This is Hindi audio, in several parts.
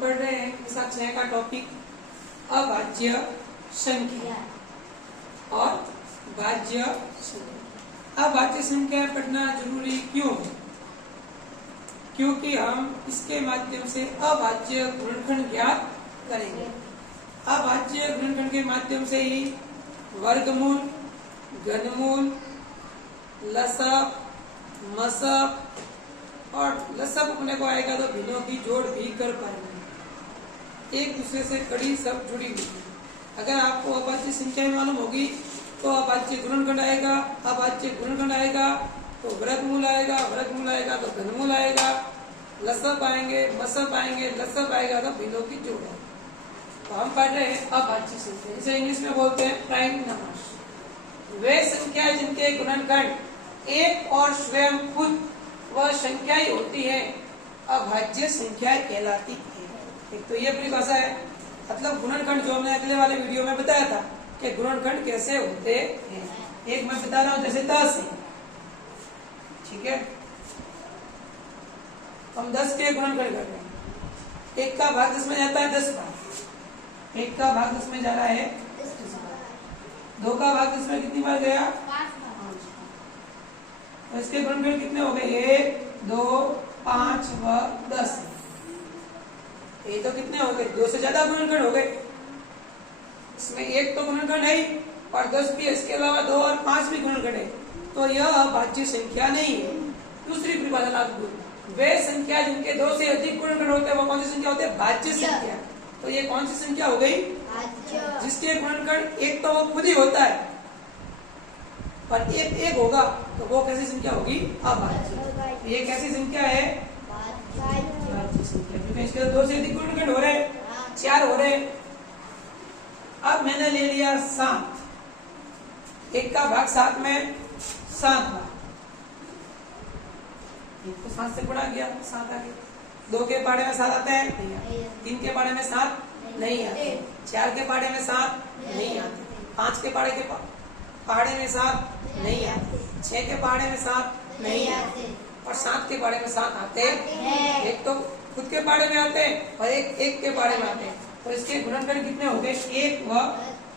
पढ़ रहे हैं कक्षा 6 का टॉपिक अभाज्य संख्या और भाज्य संख्या। अभाज्य संख्या पढ़ना जरूरी क्यों है? क्योंकि हम इसके माध्यम से अभाज्य गुणनखंड ज्ञात करेंगे। अभाज्य गुणनखंड के माध्यम से ही वर्गमूल, घनमूल, लसक, मसक और लसक अपने को आएगा तो भिन्नों की जोड़ भी कर पाएंगे। एक दूसरे से कड़ी सब जुड़ी हुई है। अगर आपको अभाज्य संख्या मालूम होगी तो अभाज्य गुणनखंड आएगा, अभाज्य गुणनखंड आएगा तो वर्गमूल आएगा, वर्गमूल आएगा तो घनमूल आएगा, लसक आएंगे, मसक आएंगे, लसक आएगा तो भिन्नों की जोड़ आएगी। तो हम पढ़ रहे हैं अभाज्य संख्या, जिसे इंग्लिश में बोलते हैं प्राइम नंबर्स। वे संख्या जिनके गुणनखंड एक और स्वयं खुद वह संख्या ही होती है अभाज्य संख्या कहलाती है। एक तो ये परिभाषा है, मतलब गुणनखंड जो हमने अगले वाले वीडियो में बताया था कि गुणनखंड कैसे होते हैं। एक मैं बता रहा हूं जैसे 10 है, ठीक है, हम 10 के गुणनखंड कर रहे हैं। 1 का भाग 10 में जाता है 10 बार, 1 का भाग 10 में जा रहा है 10 बार, 2 का भाग 10 में कितनी बार गया 5 बार। तो इसके गुणनखंड कितने हो गए 1, 2, 5 व 10। ये तो कितने हो गए 2 से ज्यादा गुणनखंड हो गए। इसमें 1 तो गुणनखंड है ही और 10 भी, इसके अलावा 2 और 5 भी गुणनखंड है, तो यह अभाज्य संख्या नहीं है। दूसरी परिभाषा लागू, वे संख्या जिनके 2 से अधिक गुणनखंड होते हैं वो कौन सी संख्या होती है? भाज्य संख्या। तो ये कौन सी संख्या हो गई? जिसके गुणनखंड एक तो वो खुद ही होता है और एक होगा तो वो कैसी संख्या होगी? अभाज्य। ये कैसी संख्या है? भाज्य संख्या, क्योंकि इसके 2 से अधिक गुणनखंड हो रहे हैं, 4 हो रहे हैं। अब मैंने ले लिया 7, 1 का भाग 7 में 7 बार, 1 तो 7 से गुणा किया 7 आ गया। 2 के पाड़े में 7 आते हैं? नहीं आते। 3 के पाड़े में 7 नहीं आते। 4 के पाड़े में 7 नहीं आते। 5 के पाड़े में 7 नहीं आते। 6 के पाड़े में 7 नहीं आते और 7 के पाड़े में 7 आते हैं। एक तो खुद के पाड़े में आते हैं और एक के पाड़े में आते हैं। तो इसके गुणनखंड कितने हो गए? 1 व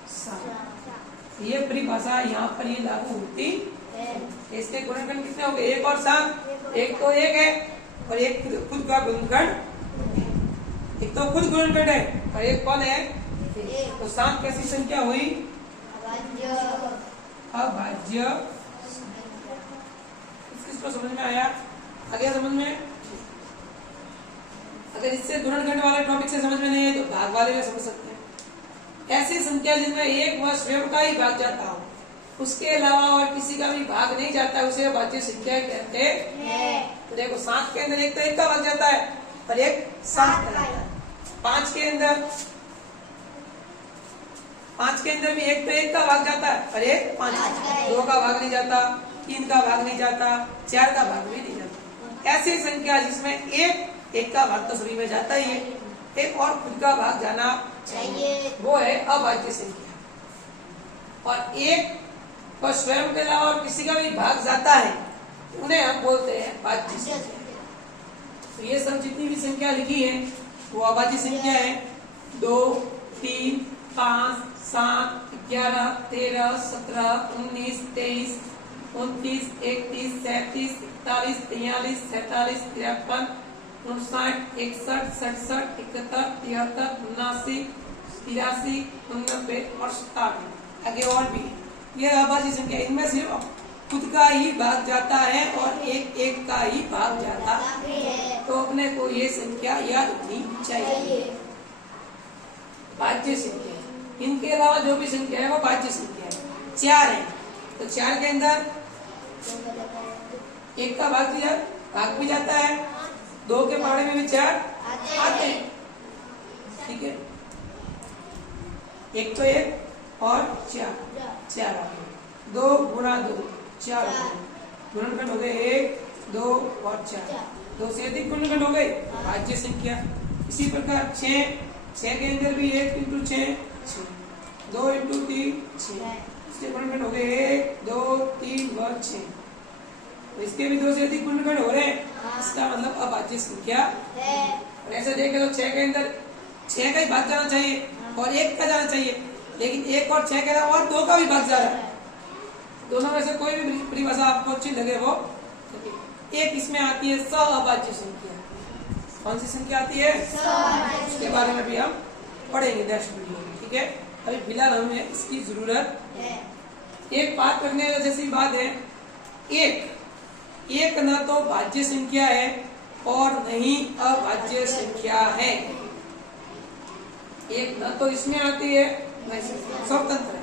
7। ये परिभाषा यहाँ पर ये लागू होती है। इसके गुणनखंड कितने हो गए? 1 और 7। एक तो 1 है और एक खुद का गुणनखंड, एक तो खुद गुणनखंड है और एक कौन है? तो 7 कैसी संख्या हुई? अभाज्य। इसको समझ में आया? आ गया समझ में? अगर इससे गुणनखंड वाले टॉपिक से समझ में नहीं है तो भाग वाले में समझ सकते हैं। ऐसी संख्या जिनमें एक व स्वयं का ही भाग जाता हो, उसके अलावा और किसी का भी भाग नहीं जाता, उसे अभाज्य संख्या कहते हैं। तो देखो 7 के अंदर एक तो 1 का भाग जाता है और एक 7 का जाता है। 5 के अंदर भी एक तो 1 का भाग जाता है और एक 5 का। 2 का भाग नहीं जाता, 3 का भाग नहीं जाता, 4 का भाग भी नहीं जाता। ऐसी संख्या जिसमें एक का भाग तो सभी में जाता ही है, एक और खुद का भाग जाना चाहिए, वो है अभाज्य संख्या। और एक पर स्वयं के अलावा और किसी का भी भाग जाता है उन्हें हम बोलते हैं भाज्य संख्या। तो ये सब जितनी भी संख्या लिखी है वो अभाज्य संख्या है। 2, 3, 5, 7, 11, 13, 17, 19, 23, 29, 31, 37, 41, 43, 47, 53, 59, 61, 67, 71, 73, 79, 83, 89 और 97। आगे और भी ये अभाज्य संख्या, इनमें सिर्फ खुद का ही भाग जाता है और एक का ही भाग जाता है। तो अपने को ये संख्या याद रखनी चाहिए, भाज्य संख्या। इनके अलावा जो भी संख्या है वो भाज्य संख्या है। 4 है तो 4 के अंदर 1 का भाग भी जाता है, 2 के पाड़े में भी 4 आते हैं, ठीक है। 1 तो 1 और 4 आ गए। 2 गुणा 2 4 गुणनखंड हो गए 1, 2 और 4। 2 से अधिक गुणनखंड हो गए भाज्य संख्या। इसी प्रकार 6 के अंदर भी 1 × 6 6, 2 × 3 6। इसके गुणनखंड हो गए 1, 2, 3 व 6। तो इसके भी 2 से अधिक गुणनखंड हो रहे हैं, इसका मतलब अभाज्य संख्या है। और ऐसे देखे तो 6 के अंदर 6 का ही भाग जाना चाहिए और 1 का जाना चाहिए, लेकिन 1 और 6 के अलावा और 2 का भी भाग जा रहा है। दोनों में से कोई भी परिभाषा आपको अच्छी लगे वो। एक इसमें आती है सअभाज्य संख्या। कौन सी संख्या आती है? उसके बारे में भी हम पढ़ेंगे नेक्स्ट वीडियो में, ठीक है। अभी फिलहाल हमें इसकी जरूरत है। एक बात करने जैसी बात है, एक न तो भाज्य संख्या है और न ही अभाज्य संख्या है। एक न तो इसमें आती है न स्वतंत्र है।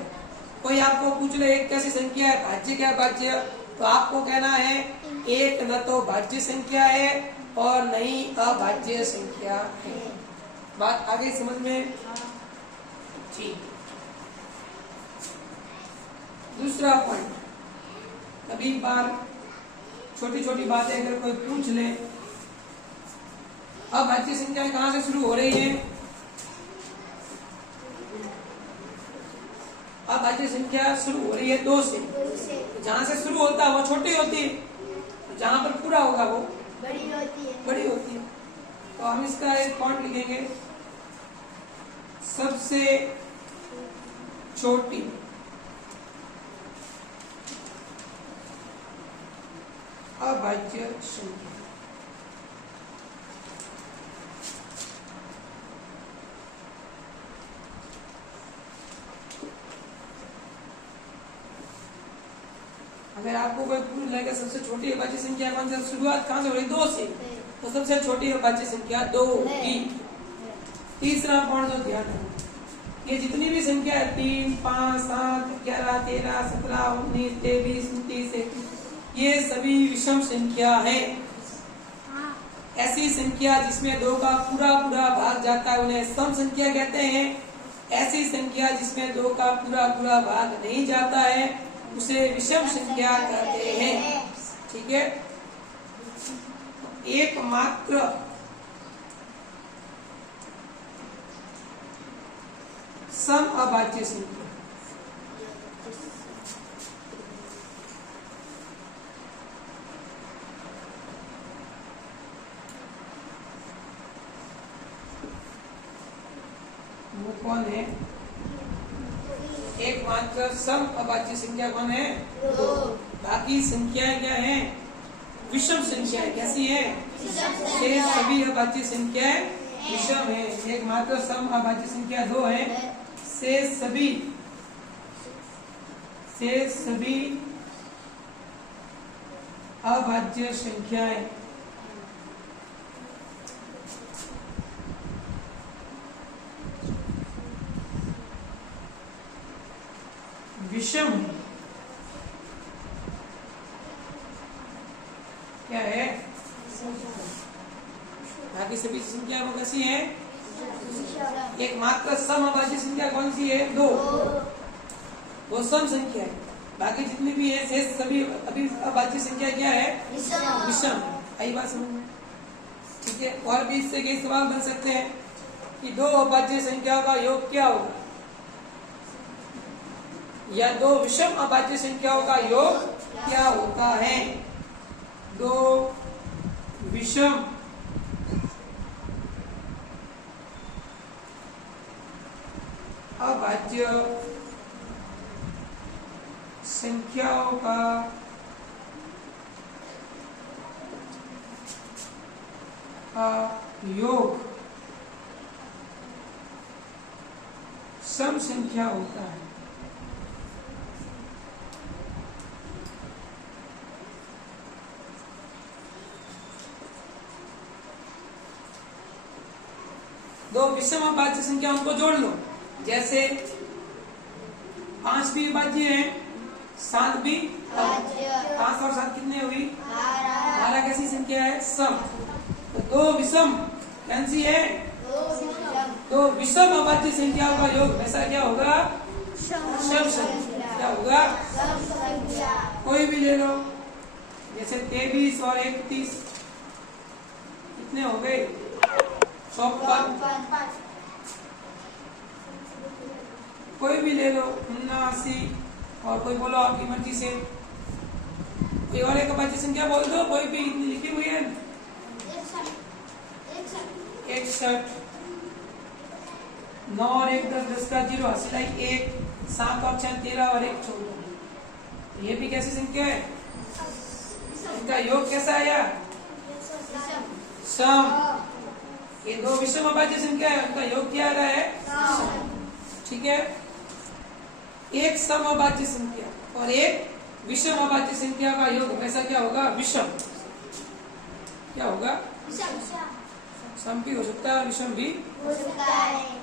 कोई आपको पूछ ले एक कैसी संख्या है, भाज्य क्या भाज्य, तो आपको कहना है एक न तो भाज्य संख्या है और न ही अभाज्य संख्या है। बात आगे समझ में? ठीक। दूसरा पॉइंट, कभी बार छोटी छोटी बातें अगर कोई पूछ ले, अभाज्य संख्या कहाँ से शुरू हो रही है? अभाज्य संख्या शुरू हो रही है 2 से। जहाँ से शुरू होता है वो छोटी होती है, जहाँ पर पूरा होगा वो बड़ी होती है। तो हम इसका एक पॉइंट लिखेंगे, सबसे छोटी अभाज्य संख्या। अगर आपको कोई पूछ लेगा सबसे छोटी अभाज्य संख्या कौन सी, शुरुआत कहाँ से हो रही? 2 से, तो सबसे छोटी अभाज्य संख्या 2 होगी। तीसरा पॉइंट जो ध्यान रखना, ये जितनी भी संख्या है 3, 5, 7, 11, 13, 17, 19, 23, 29, 31, ये सभी विषम संख्या है। ऐसी संख्या जिसमें 2 का पूरा पूरा भाग जाता है उन्हें सम संख्या कहते हैं। ऐसी संख्या जिसमें 2 का पूरा पूरा भाग नहीं जाता है उसे विषम संख्या कहते हैं, ठीक है। एकमात्र सम अभाज्य संख्या वो कौन है? एकमात्र सम अभाज्य संख्या कौन है? 2। बाकी संख्याएं क्या है? विषम संख्याएं। कैसी है? ये सभी अभाज्य संख्याएं विषम है। एकमात्र सम अभाज्य संख्या 2 है, से सभी अभाज्य संख्याएं विषम है। क्या है? बाकी सभी संख्या वो कैसी है? एकमात्र सम अभाज्य संख्या कौन सी है? 2। वो सम संख्या है। बाकी जितनी भी है शेष सभी अभी अभाज्य संख्या क्या है? विषम। आई बात समझ में? ठीक है। और भी इससे कई सवाल बन सकते हैं कि 2 अभाज्य संख्याओं का योग क्या होगा, या 2 विषम अभाज्य संख्याओं का योग क्या होता है। 2 विषम अभाज्य संख्याओं का योग सम संख्या होता है। दो विषम अभाज्य संख्याओं को जोड़ लो, जैसे 5 भी अभाज्य है, 7 भी। 5 और 7 कितने हुई? 12। कैसी संख्या है? सम। तो 2 विषम कैसी है? 2 विषम अभाज्य संख्याओं का योग ऐसा क्या होगा? सम संख्या। क्या होगा? कोई भी ले लो, जैसे 23 और 31 कितने हो गए? 54। कोई भी ले लो, 79 और कोई बोलो आपकी मर्जी से। कोई और एक अभाज्य संख्या बोल दो, कोई भी लिखी हुई है। 61, 9 और 1 10, 10 का 0, हासिलाई 1, 7 और 6 13 और 1 14। ये भी कैसी संख्या है? इनका योग कैसा आया? सम। ये दो विषम अभाज्य संख्या है, उनका योग क्या आ रहा है? सम। ठीक है। एक सम अभाज्य संख्या और एक विषम अभाज्य संख्या का योग हमेशा क्या होगा? विषम। क्या होगा? सम भी हो सकता है, विषम भी हो सकता है।